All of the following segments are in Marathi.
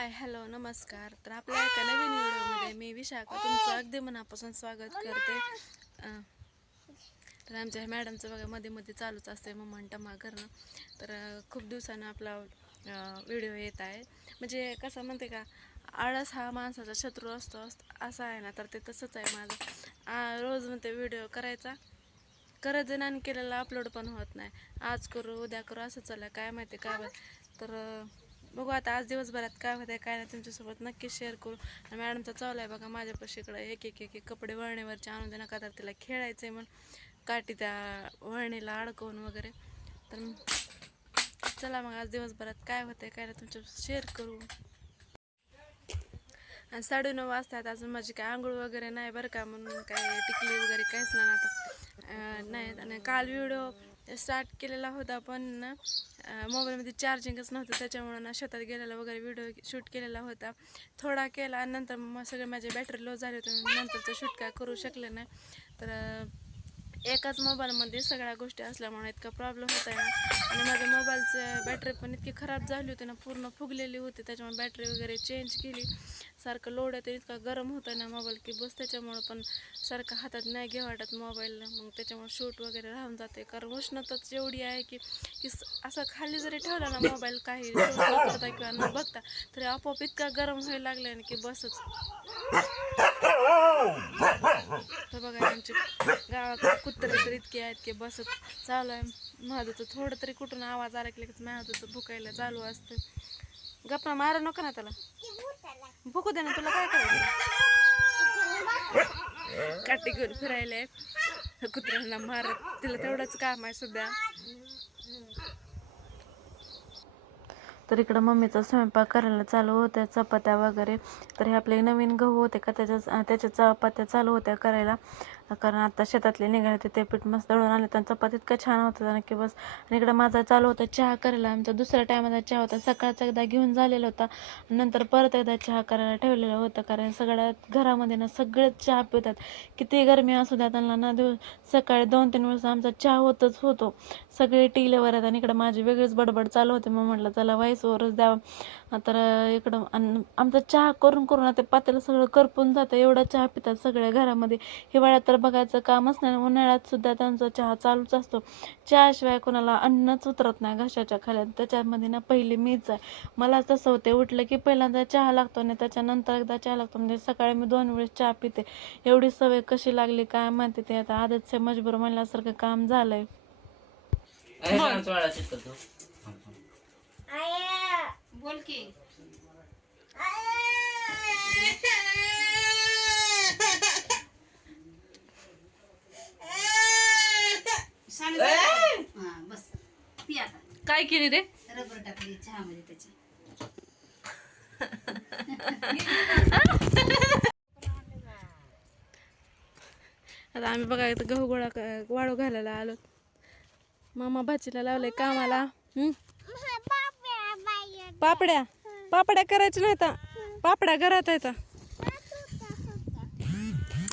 हाय हॅलो नमस्कार. तर आपल्या एका नवीन व्हिडिओमध्ये मी विशाखा तुमचं अगदी मनापासून स्वागत करते. तर आमच्या मॅडमचं बघा मध्ये मध्ये चालूच असते मम्मा टमा करणं. तर खूप दिवसानं आपला व्हिडिओ येत आहे. म्हणजे कसं म्हणते का, आळस हा माणसाचा शत्रू असतो असं आहे ना, तर ते तसंच आहे माझं. रोज म्हणते व्हिडिओ करायचा करत आणि केलेला अपलोड पण होत नाही. आज करू उद्या करू असं चाललं, काय माहिती काय बरं. तर बघू आता आज दिवसभरात काय होतं काय नाही तुमच्यासोबत नक्की शेअर करू. आणि मॅडमचं चालू आहे बघा माझ्यापाशी इकडं एक एक एक एक कपडे वळणीवरचे आणून दे नका, तर तिला खेळायचं आहे म्हणून काठी त्या वळणीला अडकवून वगैरे. तर चला मग आज दिवसभरात काय होतं काय नाही तुमच्यासोबत शेअर करू. आणि 9:30 वाजतात अजून माझी काय आंघोळ वगैरे नाही बरं का, म्हणून काय टिकली वगैरे काहीच नाही आता नाही. आणि काल व्हिडिओ स्टार्ट केलेला होता पण ना मोबाईलमध्ये चार्जिंगच नव्हतं, त्याच्यामुळं ना शेतात गेलेला वगैरे व्हिडिओ शूट केलेला होता. थोडा केला आणि नंतर मग सगळे माझे बॅटरी लो झाले होते, नंतरचं शूट काय करू शकले नाही. तर एकाच मोबाईलमध्ये सगळ्या गोष्टी असल्यामुळे इतका प्रॉब्लेम होता ना. आणि माझ्या मोबाईलचं बॅटरी पण इतकी खराब झाली होती ना, पूर्ण फुगलेली होती. त्याच्यामुळे बॅटरी वगैरे चेंज केली. सारखं लोड येतं, इतका गरम होतं ना मोबाईल की बस, त्याच्यामुळं पण सारखं हातात नाही घे वाटत मोबाईल. मग त्याच्यामुळे शूट वगैरे राहून जाते, कारण उष्णताच एवढी आहे की असं खाली जरी ठेवला ना मोबाईल काही शूट न करता किंवा न बघता, तरी आपोआप इतका गरम व्हायला लागलाय ना की बसच. तर बघा आमचे गावाकडे कुत्रे तर इतके आहेत की बसच चालू आहे. महादूचं थोडं तरी कुठून आवाज आला की लगेच महादूचं भुकायला चालू असतं. गप्पा मारू नका ना त्याला, भुकू दे ना, तुला काय करायचं. काठी घेऊन फिरायला कुत्र्यांना मारत, तिला तेवढंच काम आहे सध्या. तर इकडं मम्मीचा स्वयंपाक करायला चालू होत्या, चपात्या वगैरे. तर हे आपले नवीन गहू होते का त्याच्या चपात्या चालू होत्या करायला, कारण आता शेतातले निघाले होते ते पीठ मस्त दळून आले तर चपाती इतकं छान होतं नक्की बस. आणि इकडं माझा चालू होता चहा करायला. आमचा दुसऱ्या टायमाचा चहा होता, सकाळचा एकदा घेऊन झालेला होता, नंतर परत एकदा चहा करायला ठेवलेलं होतं. कारण सगळ्या घरामध्ये ना सगळेच चहा पितात, किती गरमी असू द्या त्यांना ना. सकाळी 2-3 वेळेस आमचा चहा होतो. सगळे टीलेवर आहेत आणि इकडं माझी वेगळीच बडबड चालू होते. मग म्हटलं चला व्हायस ओव्हरच द्यावा. तर इकडं आमचा चहा करून करून ते पातेलं सगळं करपून जातं, एवढा चहा पितात सगळ्या घरामध्ये. हिवाळ्यात तर बघायचं कामच नाही, उन्हाळ्यात सुद्धा त्यांचा चहा चालूच असतो. चहाशिवाय कोणाला अन्नच उतरत नाही घशाच्या खाली. त्याच्यामध्ये ना पहिली मीच आहे. मला तसं होते, उठलं की पहिल्यांदा चहा लागतो आणि त्याच्यानंतर एकदा चहा लागतो. म्हणजे सकाळी मी 2 वेळेस चहा पिते. एवढी सवय कशी लागली काय माहिती, ते आता आदत से मजबूर म्हणल्यासारखं काम झालंय. बोल की बस ती आता काय केली रे? रबर टाकली चहामध्ये त्याची. आता आम्ही बघा इथं गहू वाळू घालायला आलो. मामा भाचीला लावलंय कामाला. पापड्या करायच्या नाही आता, पापड्या घरात आहेत,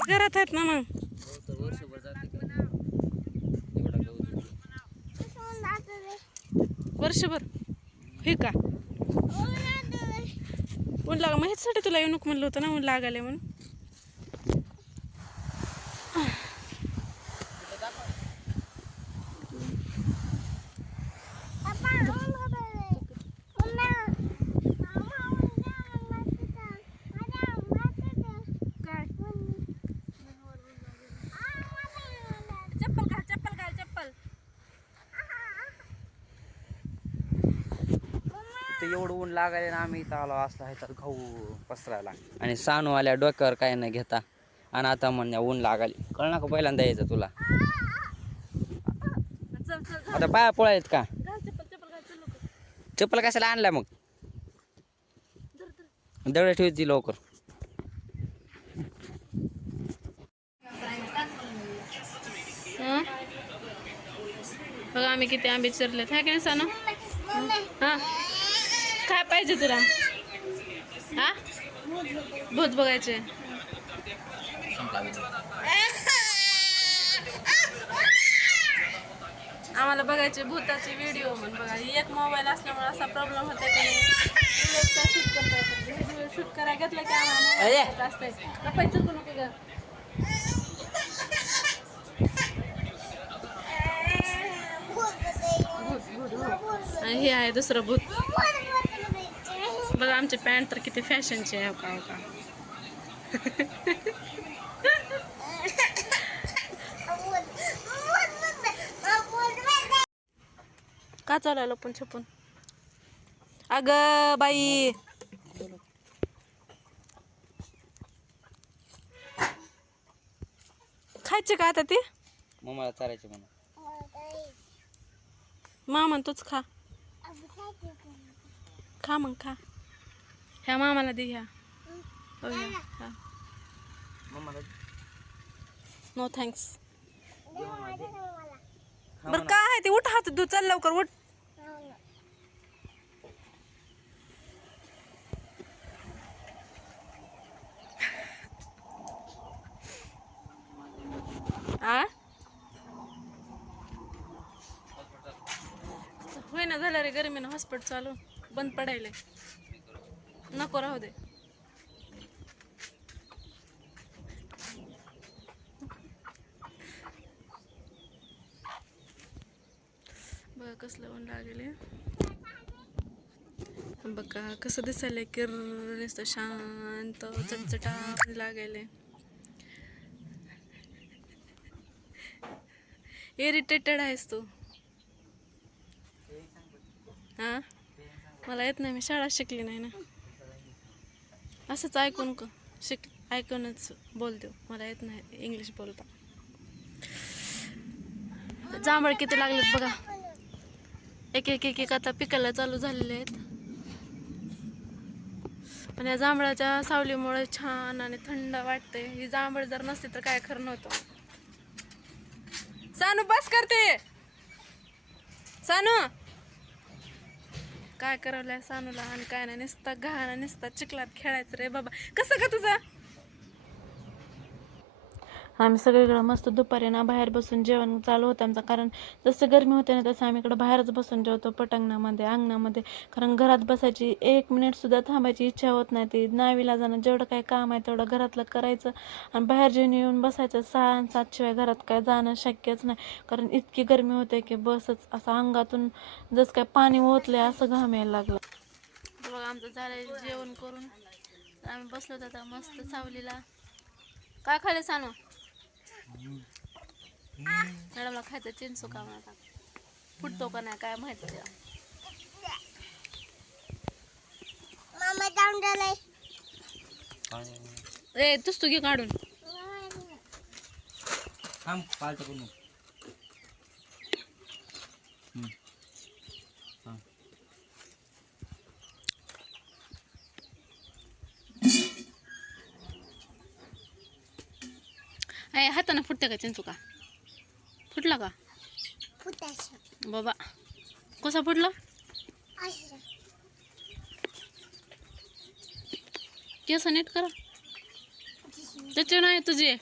घरात आहेत ना. मग वर्षभर हे का ऊन लागा, मग ह्याच्यासाठी तुला येऊ नको म्हणलं होतं ना, ऊन लागायला म्हणून. चप्पल घाल चप्पल. ते एवढं ऊन लागायला ना, आम्ही इथं आलो असला ह्याच्यात गहू पसरायला. आणि सानू आल्या डोक्यावर काय न घेता, आणि आता म्हणण्या ऊन लागायला. कळ ना का पहिल्यांदा यायचं तुला. आता पाया पोळायत का, चप्पल कशाला आणलाय मग, दगड ठेवती लवकर. बघा आम्ही किती आंबे चिरलेत, हाय की नाही सानू? हा काय पाहिजे तुला? हा भूत बघायचे. आम्हाला बघायचे भूताचे व्हिडिओ. पण बघा एक मोबाईल असल्यामुळे असा प्रॉब्लेम होता की नाही, शूट करता येत. काय घेतलं की आम्हाला अरे असतंय पैसे नको नको ग. आणि हे आहे दुसरं भूत. बघा आमची पॅन्ट तर किती फॅशनची आहे. हो का हो का. का चालायला पण छपून अगं बाई. खायचे का आता ते मम्माला चारायचे म्हणा. मामा तूच खा. खा मग खा. ह्या मामाला दे ह्या. हो ह्या. हा. मम्माला नो थँक्स. खा बरं काय आहे ते उठ हात धु चल लवकर उठ. आ होईना झालं रे गरमीनं हॉस्पिटल चालू बंद पडायले. नको राहू दे. बघा कसलं ऊन लागेल. बघा कसं दिसायलंय किर नुसतं शांत चटचटा लागेल. इरिटेटेड आहेस तू. हा मला येत नाही. मी शाळा शिकली नाही ना. असंच ऐकून ऐकूनच बोलतो. मला येत नाही इंग्लिश बोलता. जांभळ किती लागलेत बघा. एक एक एक एक आता पिकायला चालू झालेले आहेत. पण या जांभळाच्या सावलीमुळे छान आणि थंड वाटते. ही जांभळ जर नसते तर काय खरं नव्हतं. सानू बस करते. सानू काय करावलंय सानूला आणि काय नाही. नुसता घाण नुसता चिखलात खेळायचं रे बाबा. कसं का तुझं. आम्ही सगळीकडं मस्त दुपारी ना बाहेर बसून जेवण चालू होतं आमचं. कारण जसं गरमी होते ना तसं आम्ही इकडं बाहेरच बसून जेवतो पटांगणामध्ये अंगणामध्ये. कारण घरात बसायची 1 मिनिटसुद्धा थांबायची इच्छा होत नाही. ती नाईलाजानं जेवढं काही काम आहे तेवढं घरातलं करायचं आणि बाहेर येऊन बसायचं. 6 आणि 7 शिवाय घरात काय जाणं शक्यच नाही. कारण इतकी गरमी होते की बसच असं अंगातून जसं काय पाणी ओतले असं घाम यायला लागलं. बघा आमचं झालं जेवण करून आम्ही बसलो होतो आता मस्त सावलीला. काय खायला सानू. मॅडमला खायचं चिंचू का म्हणा. फुटतो का नाही काय माहिती त्याला. ए तूच तू घे काढून. थांब पालतं करू नको. हाताने फुटते का चिंचू का. फुटला का बाबा. कसा फुटला. केस नीट करा. त्याचे नाही तुझे.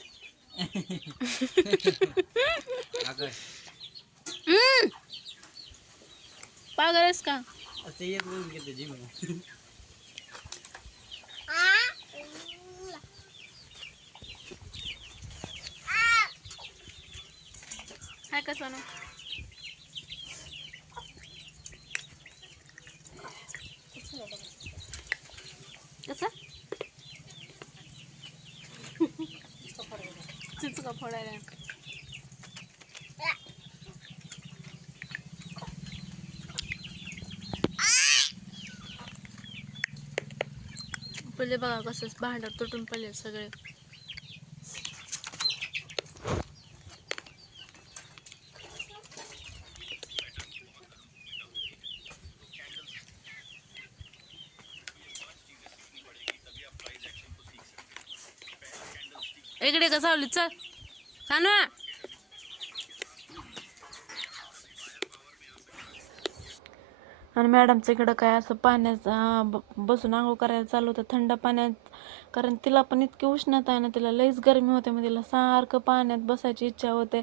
पागल आहेस का. असं एक बोलून घेते जिम. हाय का सोनू. कसं चिंचू का फोडायला. पहिले बघा कसं भांडर तुटून पडले सगळे. इकडे का सावली चल सानू. आणि मॅडमचं इकडं काय असं पाण्यात बसून आंघोळ करायला चालू होतं थंड पाण्यात, कारण तिला पण इतकी उष्णता आहे ना, तिला लईच गरमी होते, मग तिला सारखं पाण्यात बसायची इच्छा होते.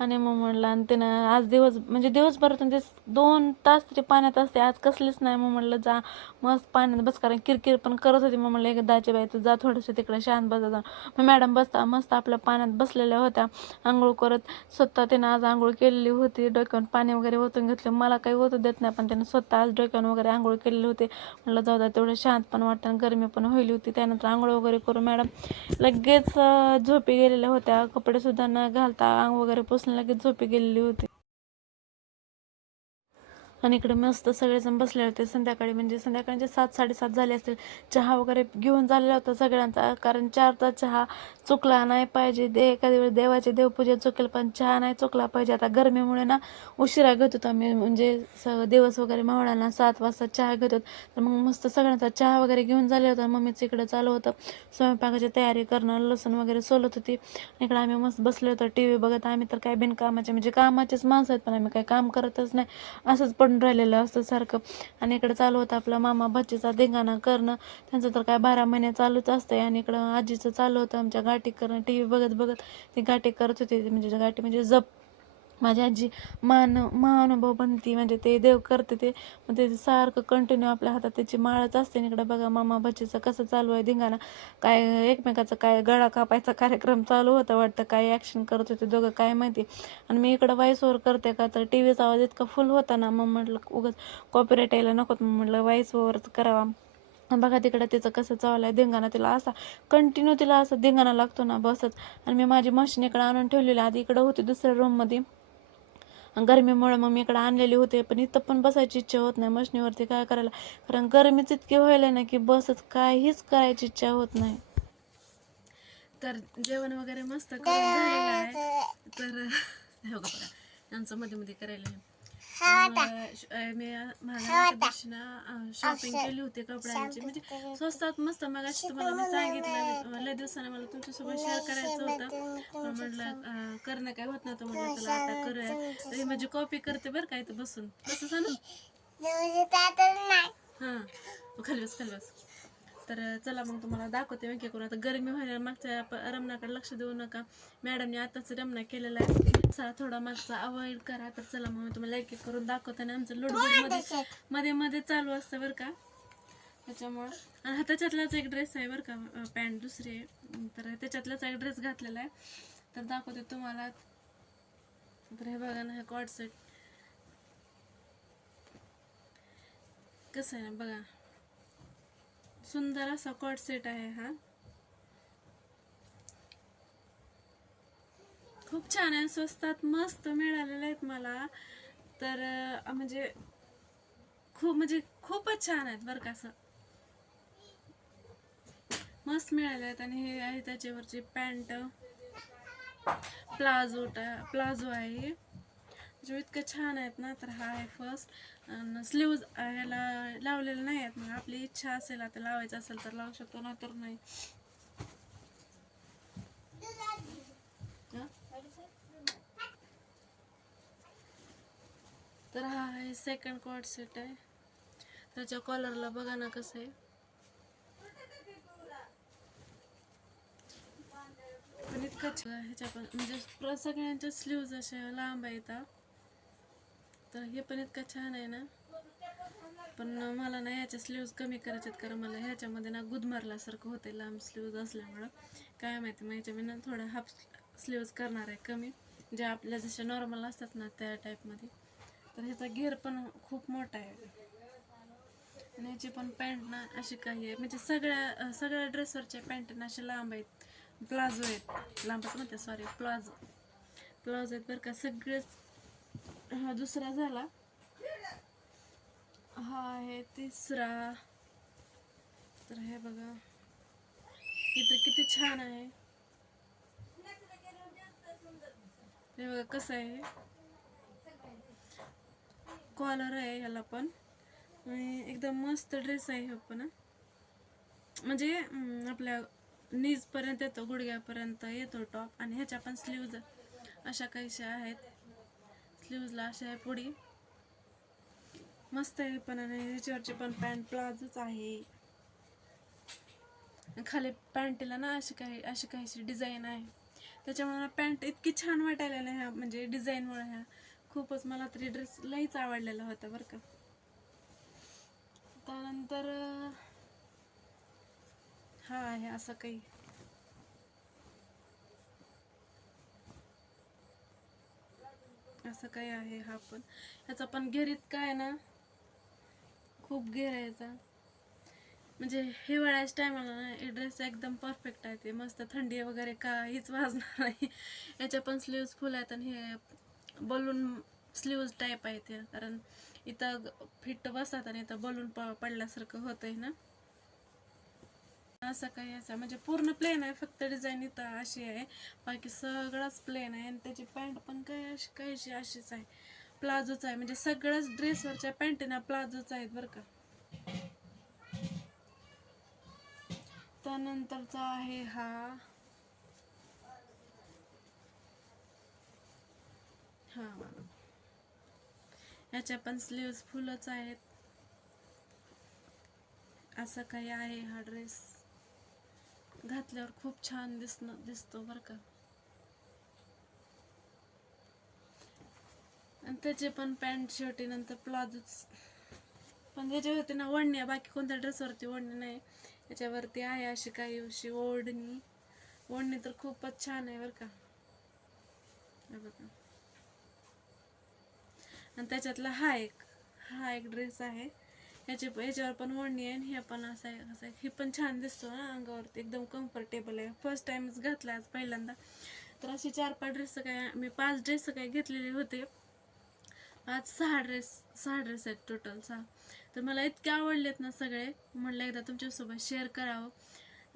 आणि मग म्हणलं, आणि तिनं आज म्हणजे दिवसभरातून ते 2 तास तरी पाण्यात असते, आज कसलीच नाही. मग म्हणलं जा मस्त पाण्यात बस, कारण किरकिर पण करत होती. मग म्हणलं एकदाची बाई तू जा थोडंसं तिकडे शांत बसा. मग मॅडम बसता मस्त आपल्या पाण्यात बसलेल्या होत्या आंघोळ करत. स्वतः तिनं आज आंघोळ केलेली होती, डोक्यावर पाणी वगैरे ओतून घेतलं. मला काही ओतू देत नाही, पण त्यानं स्वतः आज डोक्यावर वगैरे आंघोळ केलेली होती. म्हणलं जाऊ द्या, तेवढं शांत पण वाटतं आणि गरमी पण होईल होती. त्यानंतर आंघोळ वगैरे करून मॅडम लगेच झोपी गेलेल्या होत्या. कपडे सुद्धा न घालता अंग वगैरे पुसून लगेच झोपी गेलेली होती. आणि इकडे मस्त सगळेजण बसले होते संध्याकाळी, म्हणजे संध्याकाळचे 7-7:30 झाले असतील. चहा वगैरे घेऊन झालेला होता सगळ्यांचा, कारण 4चा चहा चुकला नाही पाहिजे. एखाद्या वेळेस देवाची देवपूजा चुकेल, पण चहा नाही चुकला पाहिजे. आता गरमीमुळे ना उशिरा घेत होतो आम्ही, म्हणजे दिवस वगैरे मावळाला 7 वाजता चहा घेत होतो. तर मग मस्त सगळ्यांचा चहा वगैरे घेऊन झाले होता. मम्मीचं इकडे चालू होतं स्वयंपाकाची तयारी करणं, लसूण वगैरे सोलत होती. इकडे आम्ही मस्त बसलो होतो TV बघत. आम्ही तर काय बिनकामाचे, म्हणजे कामाचेच माणसं आहेत, पण आम्ही काही काम करतच नाही, असंच पडून राहिलेलं असतं सारखं. आणि इकडे चालू होतं आपला मामा भज्जीचा धिंगाणा करणं. त्यांचं तर काय 12 महिने चालूच असतंय. आणि इकडं आजीचं चालू होतं आमच्या गाठी करणं. TV बघत बघत ती गाठी करत होती, म्हणजे गाठी म्हणजे जप. माझी आजी महानुभव बनती, म्हणजे ते देव करते ते, मग ते सारखं कंटिन्यू आपल्या हातात त्याची माळच असते. आणि इकडे बघा मामा भज्जीचं कसं चालू आहे धिंगाणा. काय एकमेकाचं काय गळा कापायचा कार्यक्रम चालू होता वाटतं, काय ॲक्शन करत होते दोघं काय माहिती. आणि मी इकडं व्हॉइस ओव्हर करते का, तर TVचा आवाज इतका फुल होता ना, मग म्हटलं उगाच कॉपीराईट यायला नको, म्हटलं व्हॉइस ओव्हरच करावा. बघा तिकडं तिचं कसं चालू आहे धिंगाणा. तिला असा कंटिन्यू तिला असं धिंगाणा लागतो ना बसच. आणि मी माझी मशीन इकडं आणून ठेवलेली, आधी इकडं होती दुसऱ्या रूममध्ये, गरमीमुळे मग मी इकडं आणलेली होते. पण इथं पण बसायची इच्छा होत नाही मशनीवरती, काय करायला, कारण गरमीच इतकी व्हायला ना की बसच काहीच करायची इच्छा होत नाही. तर जेवण वगैरे मस्त करून झालेलं आहे. तर हो बघा यांचं मध्ये मध्ये करायला मी माझ्या दर्शना शॉपिंग केली होती कपड्यांची, म्हणजे स्वस्तात मस्त. मग तुम्हाला मी सांगितलं लय दिवसाने मला तुमच्यासोबत शेअर करायचं होतं, पण म्हटलं करणं काय होत नव्हतं, म्हटलं चला आता करूया. तर ही माझी कॉपी करते बरं का इथं बसून, कसं सांग हां खाली बस खाली बस. तर चला मग तुम्हाला दाखवते वेगळे करून. आता गरमी व्हायला मागच्या रमणाकडे लक्ष देऊ नका, मॅडमने आताच रमणा केलेला आहे, चला थोडा मागचा अवॉइड करा. तर चला मग मी तुम्हाला एक एक करून दाखवते. आणि आमचं लुडबुड मध्ये मध्ये चालू असतं बरं का, त्याच्यामुळं. आणि त्याच्यातलाच एक ड्रेस आहे बरं का, पॅन्ट दुसरी आहे, तर त्याच्यातलाच एक ड्रेस घातलेला आहे, तर दाखवते तुम्हाला. तर हे बघा ना, हे कॉर्ड सेट कसं आहे ना बघा, सुंदर असा कॉर्ड सेट आहे हा, खूप छान आहे, स्वस्तात मस्त मिळालेले आहेत मला. तर म्हणजे खूपच छान आहेत बरं का, असं मस्त मिळाले आहेत. आणि हे आहे त्याच्यावरची पॅन्ट, प्लाझो आहे, जो इतकं छान आहेत ना. तर हा आहे फर्स्ट. स्लीव्ज ह्याला लावलेले नाही आहेत, मग आपली इच्छा असेल आता लावायचं असेल तर लावू शकतो, ना तर नाही. तर हा आहे सेकंड कॉर्ड सेट आहे. त्याच्या कॉलरला बघा ना कसं आहे, पण इतकं ह्याच्या पण म्हणजे सगळ्यांच्या स्लीव्ज अशा लांब येतात. तर हे पण इतकं छान आहे ना, पण मला ना ह्याच्या स्लीव्ज कमी करायचे आहेत, कारण मला ह्याच्यामध्ये ना गुदमरल्यासारखं होते लांब स्लीव्ज असल्यामुळं. काय माहिती, मग ह्याच्या मी ना थोडं हाफ स्लीव्ज करणार आहे कमी, जे आपल्या जशा नॉर्मल असतात ना त्या टाईपमध्ये. तर ह्याचा घेर पण खूप मोठा आहे. आणि ह्याची पण पॅन्ट ना अशी काही आहे, म्हणजे सगळ्या ड्रेसवरच्या पॅन्ट ना अशा लांब आहेत, प्लाझो आहेत, लांबच म्हणते सॉरी, प्लाझो आहेत बरं का सगळेच. हा दुसरा झाला, हा आहे तिसरा. तर हे बघा इथं किती छान आहे, हे बघा कसं आहे, कॉलर आहे ह्याला पण, आणि एकदम मस्त ड्रेस आहे हा पण. म्हणजे आपल्या नीज पर्यंत येतो, गुडघ्यापर्यंत येतो टॉप. आणि ह्याच्या पण स्लीव्ज अशा काहीशा आहेत, स्लीव्जला अशा आहे पुढी, मस्त आहे पण, आणि ह्याच्यावरची पण पॅन्ट प्लाझोच आहे. खाली पॅन्टीला ना अशी काहीशी डिझाईन आहे, त्याच्यामुळे मला पॅन्ट इतकी छान वाटायला ना ह्या म्हणजे डिझाईनमुळे. ह्या खूपच मला तरी ड्रेस लईच आवडलेला होता बरं का. त्यानंतर हा आहे असं काही, असं काही आहे. हा पण ह्याचा पण घेर इतका आहे ना, खूप घेर आहे याचा. म्हणजे हिवाळ्याच्या टायमाला ना हे ड्रेस एकदम परफेक्ट आहे. ते मस्त थंडी वगैरे काहीच वाजणार नाही. याच्या पण स्लीव्ज फुल आहेत आणि हे बलून स्लीव्ज टाईप आहे ते, कारण इथं फिट बसतात आणि इथं बलून पडल्यासारखं होतंय ना. असं काही असं म्हणजे पूर्ण प्लेन आहे, फक्त डिझाईन इथं अशी आहे, बाकी सगळंच प्लेन आहे. आणि त्याची पॅन्ट पण काहीशी अशीच आहे, प्लाझोच आहे. म्हणजे सगळ्याच ड्रेसवरच्या पॅन्टीना प्लाझोच आहेत बरं का. त्यानंतरचा आहे हा ह्याच्या पण स्लीव्स फुलच आहेत. असं काही आहे हा ड्रेस, घातल्यावर खूप छान दिसतो बरं का. आणि त्याचे पण पॅन्ट शेवटी नंतर प्लाझोच, पण त्याच्यावरती ना ओढणी आहे, बाकी कोणत्या ड्रेसवरती ओढणी नाही. याच्यावरती आहे अशी काही अशी ओढणी तर खूपच छान आहे बरं का. हे बघा. आणि त्याच्यातला हा एक ड्रेस आहे, याच्यावर पण ओढणी आहे आणि हे पण असं आहे. हे पण छान दिसतो ना अंगावरती, एकदम कम्फर्टेबल आहे. फर्स्ट टाइमच घातला आज पहिल्यांदा. तर असे 4-5 ड्रेस काय, मी 5 ड्रेस काय घेतलेले होते. आज 6 ड्रेस आहेत टोटल 6. तर मला इतके आवडलेत ना सगळे, म्हटलं एकदा तुमच्यासोबत शेअर करावं.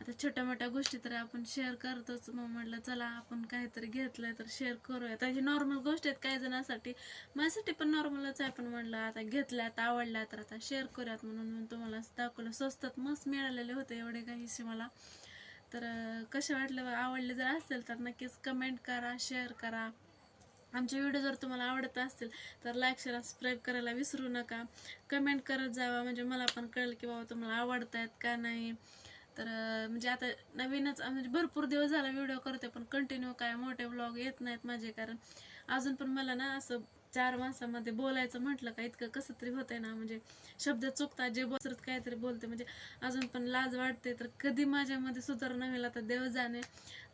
आता छोट्या मोठ्या गोष्टी तर आपण शेअर करतोच, मग म्हटलं चला आपण काहीतरी घेतलंय तर शेअर करूया. आता ही नॉर्मल गोष्ट आहेत काही जणांसाठी, माझ्यासाठी पण नॉर्मलच आहे, पण म्हटलं आता घेतल्यात आवडल्या तर आता शेअर करूयात म्हणून तुम्हाला दाखवलं. स्वस्तात मस्त मिळालेले होते एवढे काहीसे मला. तर कसे वाटले, आवडले जर असेल तर नक्कीच कमेंट करा, शेअर करा. आमचे व्हिडिओ जर तुम्हाला आवडत असतील तर लाईक शेअर सबस्क्राईब करायला विसरू नका. कमेंट करत जावा, म्हणजे मला पण कळेल की बाबा तुम्हाला आवडत आहेत का नाही. तर म्हणजे आता नवीनच, म्हणजे भरपूर दिवस झाला व्हिडिओ करते, पण कंटिन्यू काय मोठे व्लॉग येत नाहीत माझे, कारण अजून पण मला ना असं 4 माणसामध्ये बोलायचं म्हटलं का इतकं कसं तरी होतंय ना, म्हणजे शब्द चुकतात, जे बोलत काहीतरी बोलते, म्हणजे अजून पण लाज वाटते. तर कधी माझ्यामध्ये सुधारणा होईल आता देव जाणे.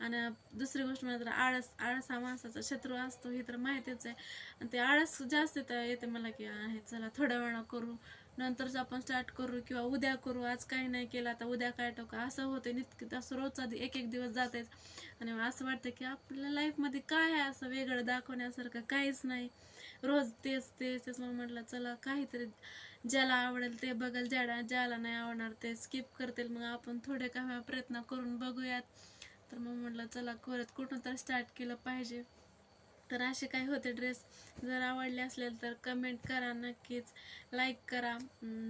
आणि दुसरी गोष्ट म्हणजे तर आळस हा माणसाचा शत्रू असतो हे तर माहितीच आहे. आणि ते आळस जास्त येते मला की आहे चला थोड्या वेळा करू, नंतरच आपण स्टार्ट करू, किंवा उद्या करू, आज काही नाही केलं आता उद्या काय टाका, असं होते. नित्य असं रोजचा एक दिवस जातेच. आणि असं वाटतं की आपल्या लाईफमध्ये काय आहे असं वेगळं दाखवण्यासारखं, काहीच नाही, रोज तेच मग म्हटलं चला काहीतरी ज्याला आवडेल ते बघेल, ज्याला नाही आवडणार ते स्किप करतील, मग आपण थोडे काही प्रयत्न करून बघूयात. तर मग म्हटलं चला कुठून तर स्टार्ट केलं पाहिजे. तर असे काही होते ड्रेस. जर आवडले असलेल तर कमेंट करा, नक्कीच लाईक करा.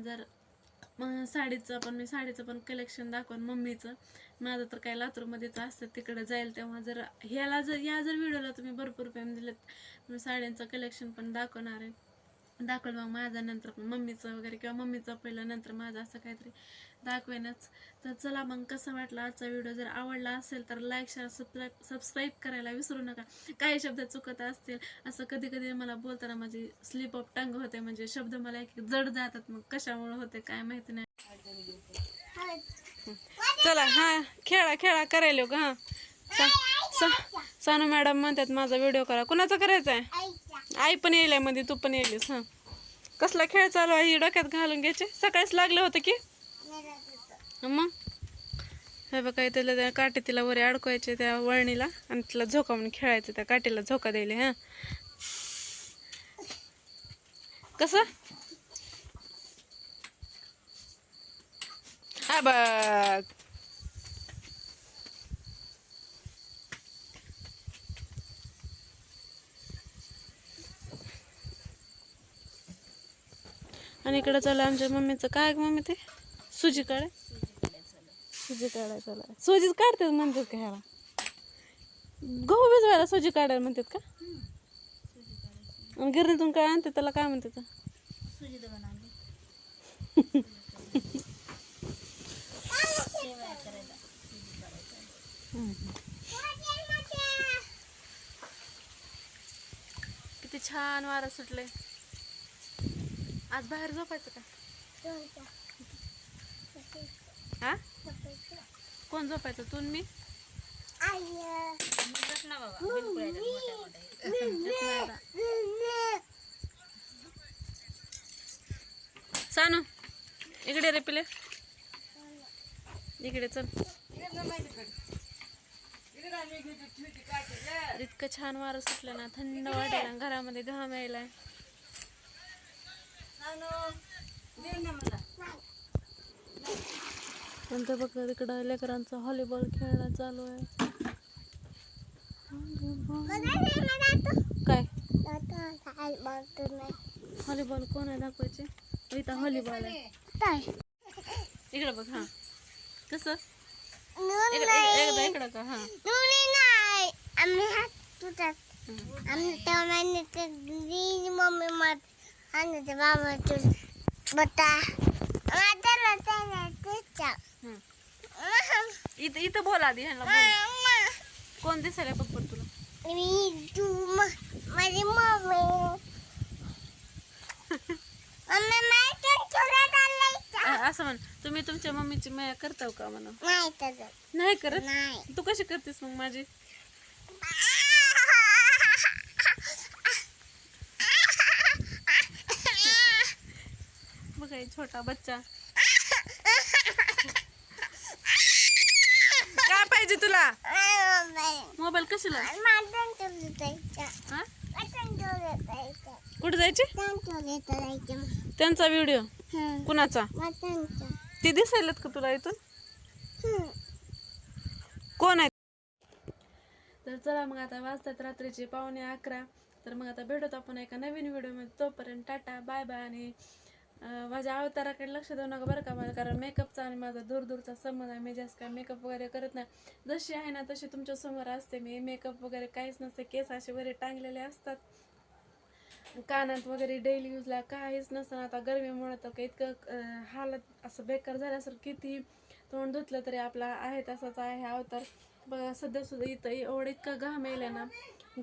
जर मग साडीचं पण कलेक्शन दाखवून मम्मीचं, माझं तर काय लातूरमध्येच असतं, तिकडे जाईल तेव्हा जर या जर व्हिडिओला तुम्ही भरपूर टाइम दिलेत, मी साड्यांचं कलेक्शन पण दाखवणार आहे. दाखवलं मग माझा नंतर मम्मीचं वगैरे, किंवा मम्मीचं पहिलं नंतर माझं, असं काहीतरी दाखवेनच. तर चला मग कसा वाटला आजचा व्हिडिओ, जर आवडला असेल तर लाईक शेअर सबस्क्राईब करायला विसरू नका. काही शब्द चुकत असतील, असं कधी कधी मला बोलताना माझी स्लिप ऑफ टंग होते, म्हणजे शब्द मला एक जड जातात, मग कशामुळे होते काय माहिती नाही. चला हा खेळा करायला का. सानू मॅडम म्हणतात माझा व्हिडिओ करा. कुणाचा करायचा आहे? आई पण येईल मध्ये, तू पण येईलीस. हा कसला खेळ चालू आहे ही डोक्यात घालून घ्यायचे, सकाळीच लागले होते की मग. हे बघा त्याला काठी तिला वर अडकवायचे त्या वळणीला, आणि तिला झोका म्हणून खेळायचं, त्या काठीला झोका द्यायला. हा कसं हा बघ. आणि इकडं चालू आमच्या मम्मीचं काय मम्मी ते सुजी काढाय चालू. सुजीच काढतात म्हणतात का ह्याला, गहू भिजवायला सुजी काढायला म्हणतात का? आणि गिरणीतून काय आणते त्याला काय म्हणतात? सुजी दळून आणली. किती छान वारं सुटलंय. आज बाहेर झोपायचं का? हा कोण झोपायचं, तू आणि मी? बस ना बाबा, बिलकुल याच्यात मोठ्या मोठ्या. सानू इकडे रे पिले, इकडे चल. इतकं छान वारं सुटलं ना, थंड वाटायला, घरामध्ये घाम यायलाय. नंतर बघ तिकडं लेकरांचं व्हॉलीबॉल खेळणं चालू आहे. काय व्हॉलीबॉल कोण आहे दाखवायचे? इथं व्हॉलीबॉल आहे. इकडं बघ. हा कसं एकदा इकडं का? हा इथं इथं बोल आधी ह्यांना बोल. कोण दिसायला पप्पा तुला? माझी मम्मी. असं म्हण, तुम्ही तुमच्या मम्मीची माया करताव का म्हणा? नाही तर नाही करत. नाही. तू कशी करतेस मग माझी? बघा हे छोटा बच्चा. काय पाहिजे तुला? मोबाईल कशाला? हा कुठे जायचे? त्यांचा व्हिडिओ कुणाचा? ते दिसायलेत का तुला इथून? कोण आहे? तर चला मग आता वाजतात रात्रीचे 11:15. तर मग आता भेटत आपण एका नवीन व्हिडिओमध्ये. तोपर्यंत टाटा बाय बाय. आणि माझ्या अवताराकडे लक्ष देऊ नका बरं का मला, कारण मेकअपचा आणि माझा दूरचा संबंध आहे. मी जास्त काय मेकअप वगैरे करत नाही. जशी आहे ना तशी तुमच्या समोर असते मी. मेकअप वगैरे काहीच नसते. केस असे वगैरे टांगलेले असतात, कानात वगैरे डेली यूजला काहीच नसतं. आता गरमीमुळे तर इतकं हालत असं बेकार झाल्यासारखं, किती तोंड धुतलं तरी आपला आहे तसाच आहे अवतार. बघा सध्या सुद्धा इथं एवढं इतकं घाम येईल ना,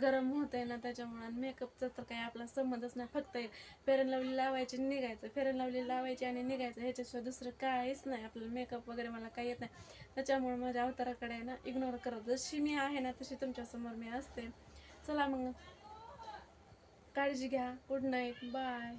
गरम होत आहे ना, त्याच्यामुळे. मेकअपचा तर काही आपला संबंधच नाही. फक्त फेअर अँड लवली लावायची निघायचं, फेअर अँड लवली लावायची आणि निघायचं, ह्याच्याशिवाय दुसरं काहीच नाही आपल्याला. मेकअप वगैरे मला काही येत नाही. त्याच्यामुळे माझ्या अवताराकडे आहे ना इग्नोर करत. जशी मी आहे ना तशी तुमच्यासमोर मी असते. चला मग, काळजी घ्या. Good night, bye.